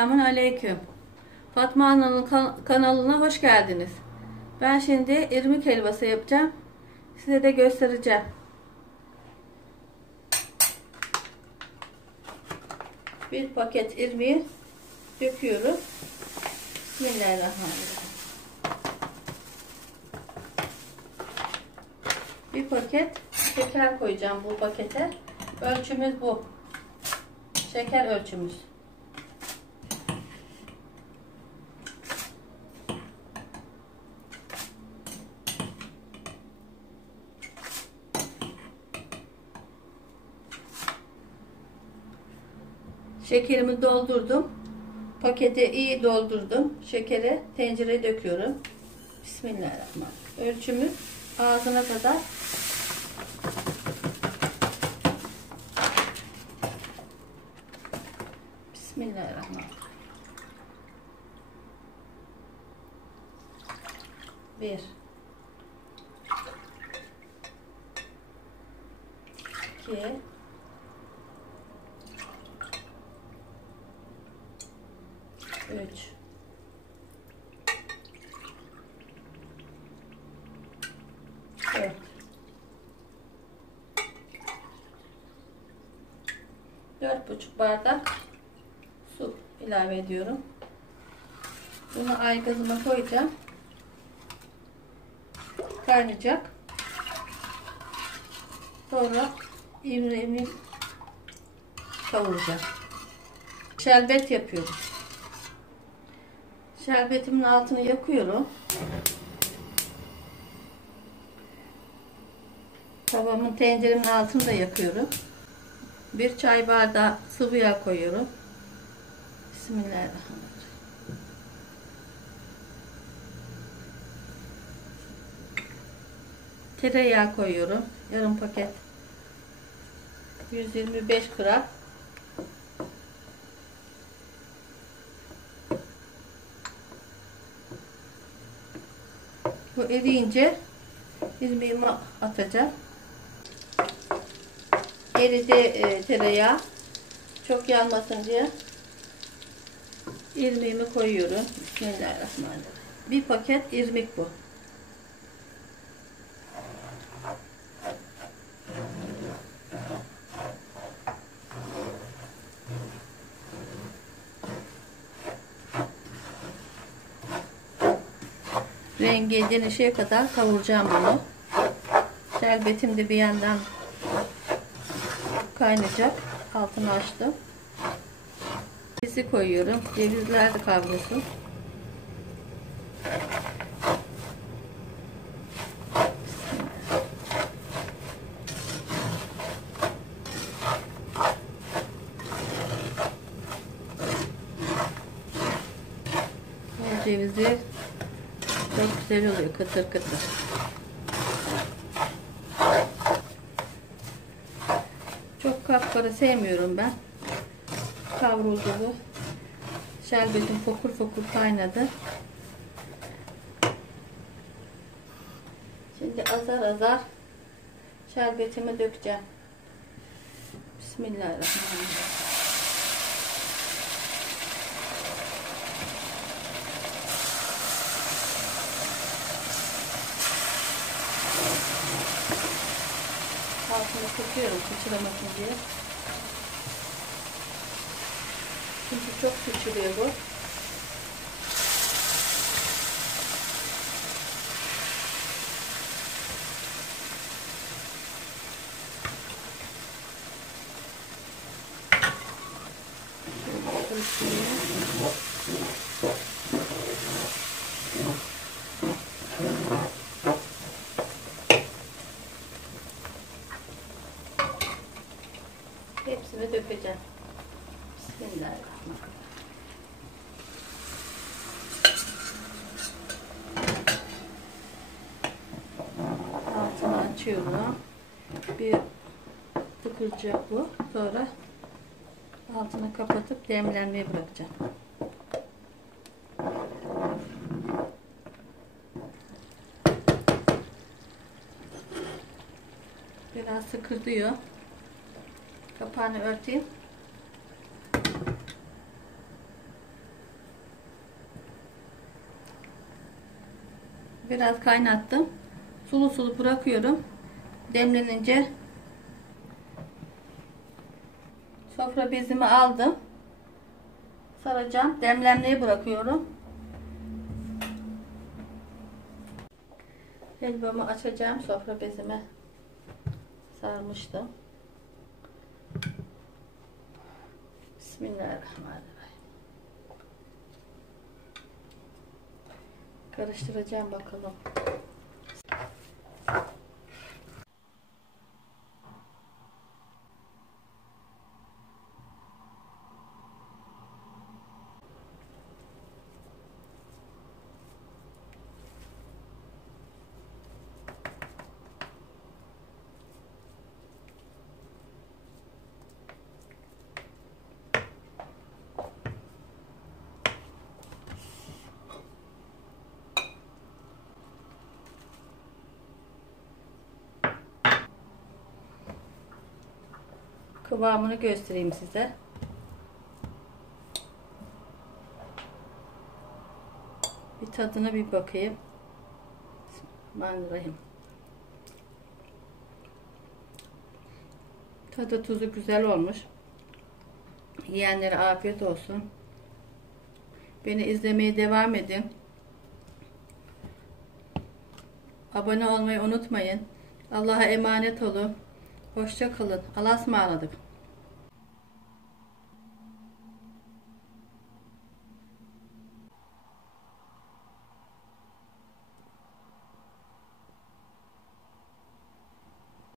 Selamünaleyküm. Fatma Ana'nın kanalına hoş geldiniz. Ben şimdi irmik helvası yapacağım. Size de göstereceğim. Bir paket irmiği döküyorum. Bismillahirrahmanirrahim. Bir paket şeker koyacağım bu pakete. Ölçümüz bu. Şeker ölçümüz. Şekerimi doldurdum. Pakete iyi doldurdum. Şekeri tencereye döküyorum. Bismillahirrahmanirrahim. Ölçümü ağzına kadar. Bismillahirrahmanirrahim. 1 2 3 4 4,5 bardak su ilave ediyorum. Bunu aygazıma koyacağım. Kaynayacak. Sonra irmiğimi kavuracağım. Şerbet yapıyorum. Şerbetimin altını yakıyorum. Tavamın tenceremin altını da yakıyorum. Bir çay bardağı sıvı yağ koyuyorum. Bismillahirrahmanirrahim. Tereyağı koyuyorum. Yarım paket. 125 gram. Bu eriyince irmiğimi atacağım. Eridi tereyağı. Çok yanmasın diye irmiğimi koyuyorum. Bismillahirrahmanirrahim. Bir paket irmik bu. Rengi dönüşeye kadar kavuracağım bunu. Şerbetim de bir yandan kaynayacak. Altını açtım. Cevizi koyuyorum. Cevizler de kavrulsun. Bu cevizi çok güzel oluyor, kıtır kıtır. Çok kapkara sevmiyorum ben. Kavruldu bu. Şerbetim fokur fokur kaynadı. Şimdi azar azar şerbetimi dökeceğim. Bismillahirrahmanirrahim. Altını tutuyorum sıçramasın diye. Çünkü çok sıçrıyor bu. Hepsini dökeceğim. Bismillahirrahmanirrahim. Altını açıyorum. Bir tıkıracak bu. Sonra altını kapatıp demlenmeye bırakacağım. Biraz sıkırdıyor. Kapağını örteyim. Biraz kaynattım. Sulu sulu bırakıyorum. Demlenince sofra bezimi aldım. Saracağım. Demlenmeyi bırakıyorum. Helvamı açacağım. Sofra bezime sarmıştım. Bismillahirrahmanirrahim. Karıştıracağım bakalım. Kıvamını göstereyim size. Bir tadına bir bakayım. Bismillahirrahmanirrahim. Tadı tuzu güzel olmuş. Yiyenlere afiyet olsun. Beni izlemeye devam edin. Abone olmayı unutmayın. Allah'a emanet olun. Hoşça kalın. Allah'a ısmarladık.